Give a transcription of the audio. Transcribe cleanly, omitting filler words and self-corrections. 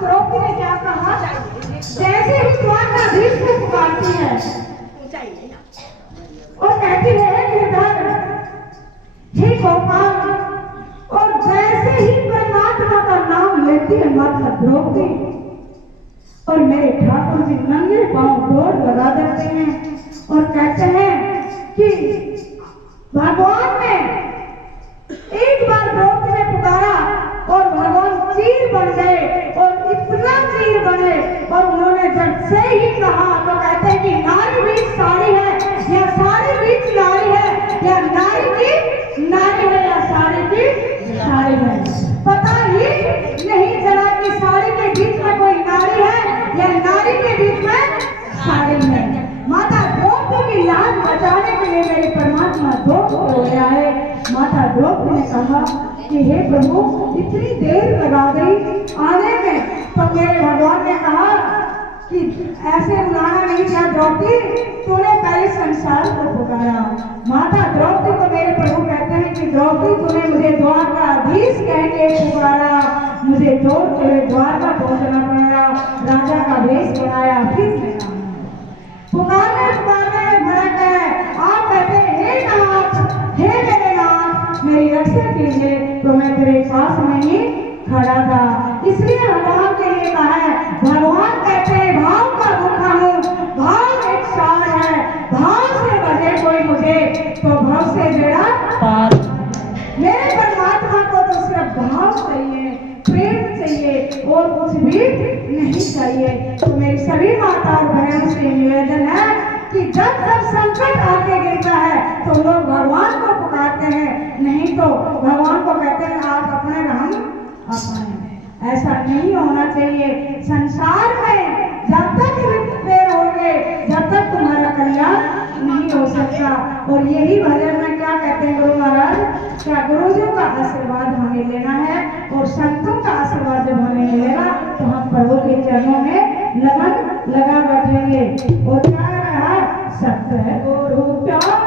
द्रौपदी ने क्या कहा, जैसे ही द्वारकाधीश को पुकारती है और कहती है गिरधर, हे गोपाल, और जैसे ही परमात्मा का नाम लेती है माता द्रौपदी और मेरे ठाकुर जी नंगे पांव दौड़ लगा देते हैं और कहते हैं कि भगवान ने एक बार द्रौपदी ने पुकारा और भगवान चीर बन गए और इतना चीर बने और उन्होंने जब से ही कहा तो कहते हैं कि नारी बीच साड़ी है या साड़ी बीच नारी है या नारी की नारी है या साड़ी की साड़ी है। पता ही नहीं चला कि साड़ी के बीच में कोई नारी है या नारी के बीच में साड़ी है। माता द्रौपदी की लाज बचाने के लिए मेरे परमात्मा द्रौपदी हो गया है। माता द्रौपदी ने कहा कि हे प्रभु, इतनी देर लगा गई आने में, तो मेरे भगवान ने कहा कि ऐसे बुलाना नहीं था द्रौपदी, तूने पहले संसार को पुकारा। माता द्रौपदी को मेरे प्रभु कहते हैं कि द्रौपदी, तूने मुझे द्वारकाधीश कह के पुकारा, मुझे जोर तेरे द्वारका पहुंचना पड़ा, राजा का वेश बनाया, फिर पुकारने पुकारने में भड़क गए। आप कहते हैं हे नाथ, हे मेरे नाथ, मेरी रक्षा कीजिए, तो मैं तेरे पास में ही खड़ा था। इसलिए भगवान के लिए कहा है, भगवान कहते हैं भाव का भूखा हूँ, भाव एक सार है, भाव से बजे कोई मुझे तो भाव से बेड़ा पार। मेरे परमात्मा को तो सिर्फ भाव चाहिए, प्रेम चाहिए और कुछ भी नहीं चाहिए। तो मेरी सभी माता और बहनों से निवेदन है कि जब जब संकट आके गिरता है तो लोग भगवान को पुकारते हैं, नहीं तो भगवान को कहते हैं आप अपने हम अपने। ऐसा नहीं होना चाहिए। संसार में जब तक पैर होंगे जब तक तुम्हारा कल्याण नहीं हो सकता। और यही भजन में क्या कहते हैं गुरु महाराज, क्या गुरुजियों का आशीर्वाद हमें लेना है और संतों का आशीर्वाद जब हमें मिलेगा तो हम प्रभु के चरणों में लगन लगा बैठेंगे। और क्या रहा, सत्य गुरु प्यार